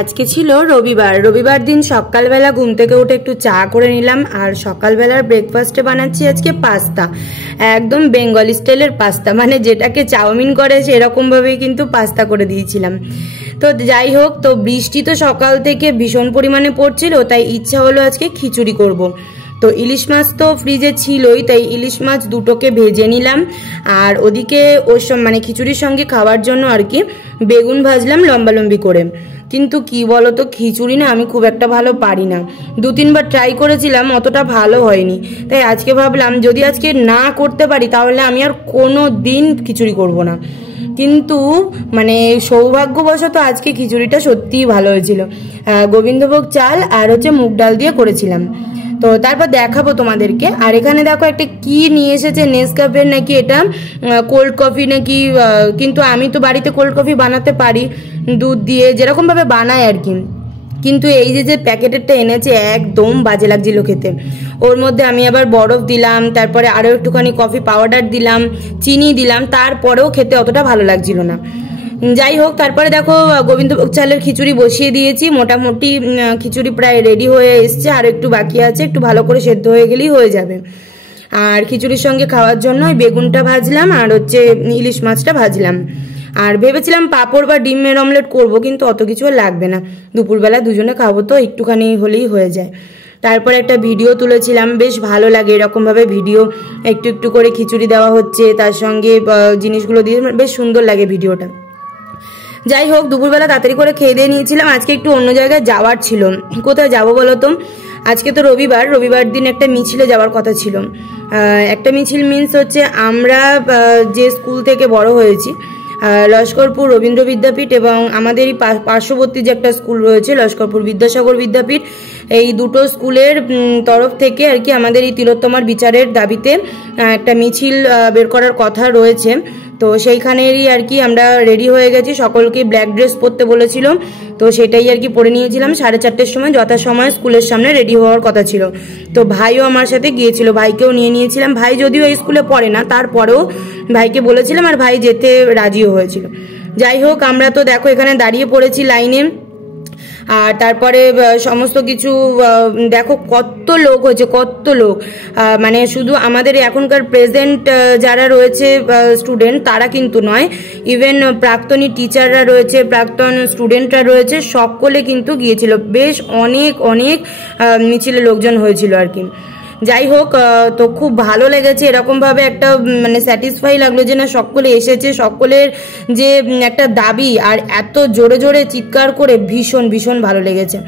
আজকে ছিল রবিবার। রবিবার দিন সকালবেলা ঘুম থেকে উঠে একটু চা করে নিলাম, আর সকালবেলার ব্রেকফাস্টে বানাচ্ছি আজকে পাস্তা। একদম বেঙ্গলি স্টাইলের পাস্তা, মানে যেটাকে চাউমিন করে সেরকম ভাবেই কিন্তু পাস্তা করে দিয়েছিলাম। তো যাই হোক, তো বৃষ্টি তো সকাল থেকে ভীষণ পরিমাণে পড়ছিল, তাই ইচ্ছা হলো আজকে খিচুড়ি করব। তো ইলিশ মাছ তো ফ্রিজে ছিলই, তাই ইলিশ মাছ দুটোকে ভেজে নিলাম। আর ওদিকে ওর মানে খিচুড়ির সঙ্গে খাওয়ার জন্য আর কি বেগুন ভাজলাম লম্বা লম্বি করে। কিন্তু কি বলতো, খিচুড়ি না আমি খুব একটা ভালো পারি না। 2-3বার ট্রাই করেছিলাম, অতটা ভালো হয়নি। তাই আজকে ভাবলাম যদি আজকে না করতে পারি তাহলে আমি আর কোনো দিন খিচুড়ি করব না। কিন্তু মানে সৌভাগ্যবশত আজকে খিচুড়িটা সত্যিই ভালো হয়েছিল। গোবিন্দভোগ চাল আর হচ্ছে মুগ ডাল দিয়ে করেছিলাম। তো তারপর দেখাবো তোমাদেরকে। আর এখানে দেখো একটা কি নিয়ে এসেছে, নেসক্যাফের নাকি এটা কোল্ড কফি নাকি, কিন্তু আমি তো বাড়িতে কোল্ড কফি বানাতে পারি দুধ দিয়ে, যেরকম ভাবে বানায় আর কি। কিন্তু এই যে প্যাকেটেরটা এনেছে একদম বাজে লাগছিল খেতে। ওর মধ্যে আমি আবার বরফ দিলাম, তারপরে আরও একটুখানি কফি পাউডার দিলাম, চিনি দিলাম, তারপরেও খেতে অতটা ভালো লাগছিল না। যাই হোক, তারপরে দেখো গোবিন্দভোগ চালের খিচুড়ি বসিয়ে দিয়েছি। মোটামুটি খিচুড়ি প্রায় রেডি হয়ে এসছে, আর একটু বাকি আছে, একটু ভালো করে সেদ্ধ হয়ে গেলেই হয়ে যাবে। আর খিচুড়ির সঙ্গে খাওয়ার জন্য ওই বেগুনটা ভাজলাম আর হচ্ছে ইলিশ মাছটা ভাজলাম। আর ভেবেছিলাম পাঁপড় বা ডিমের অমলেট করব, কিন্তু অত কিছু লাগবে না, দুপুরবেলা দুজনে খাবো তো একটুখানি হলেই হয়ে যায়। তারপর একটা ভিডিও তুলেছিলাম, বেশ ভালো লাগে এরকমভাবে ভিডিও একটু একটু করে খিচুড়ি দেওয়া হচ্ছে, তার সঙ্গে জিনিসগুলো দিয়ে বেশ সুন্দর লাগে ভিডিওটা। যাই হোক, দুপুরবেলা তাড়াতাড়ি করে খেয়ে দিয়ে নিয়েছিলাম। আজকে একটু অন্য জায়গায় যাওয়ার ছিল। কোথায় যাবো বলো তো? আজকে তো রবিবার, রবিবার দিন একটা মিছিলে যাওয়ার কথা ছিল। একটা মিছিল মিন্স হচ্ছে আমরা যে স্কুল থেকে বড় হয়েছি, লস্করপুর রবীন্দ্র বিদ্যাপীঠ এবং আমাদেরই পার্শ্ববর্তী যে একটা স্কুল রয়েছে লস্করপুর বিদ্যাসাগর বিদ্যাপীঠ, এই দুটো স্কুলের তরফ থেকে আর কি আমাদের এই তিলোত্তমার বিচারের দাবিতে একটা মিছিল বের করার কথা রয়েছে। তো সেইখানেরই আর কি আমরা রেডি হয়ে গেছি, সকলকে ব্ল্যাক ড্রেস পরতে বলেছিল, তো সেটাই আর কি পরে নিয়েছিলাম। 4:30-র সময় যথাসময় স্কুলের সামনে রেডি হওয়ার কথা ছিল। তো ভাইও আমার সাথে গিয়েছিল, ভাইকেও নিয়ে নিয়েছিলাম। ভাই যদিও এই স্কুলে পড়ে না, তারপরেও ভাইকে বলেছিলাম, আর ভাই যেতে রাজিও হয়েছিল। যাই হোক, আমরা তো দেখো এখানে দাঁড়িয়ে পড়েছি লাইনে। আর তারপরে সমস্ত কিছু দেখো কত লোক হয়েছে, কত লোক। মানে শুধু আমাদের এখনকার প্রেজেন্ট যারা রয়েছে স্টুডেন্ট তারা কিন্তু নয়, ইভেন প্রাক্তনী টিচাররা রয়েছে, প্রাক্তন স্টুডেন্টরা রয়েছে, সকলে কিন্তু গিয়েছিল। বেশ অনেক অনেক মিছিলে লোকজন হয়েছিল আর কি। যাই হোক, তো খুব ভালো লেগেছে, এরকমভাবে একটা মানে স্যাটিসফাই লাগলো যে না সকলে এসেছে, সকলের যে একটা দাবি আর এত জোরে জোরে চিৎকার করে ভীষণ ভীষণ ভালো লেগেছে।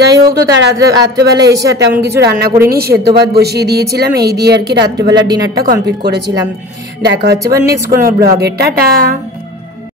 যাই হোক, তো তার রাত্রেবেলা এসে তেমন কিছু রান্না করিনি, সেদ্ধ ভাত বসিয়ে দিয়েছিলাম, এই দিয়ে আর কি রাত্রেবেলার ডিনারটা কমপ্লিট করেছিলাম। দেখা হচ্ছে এবার নেক্সট কোনো ব্লগে। টাটা।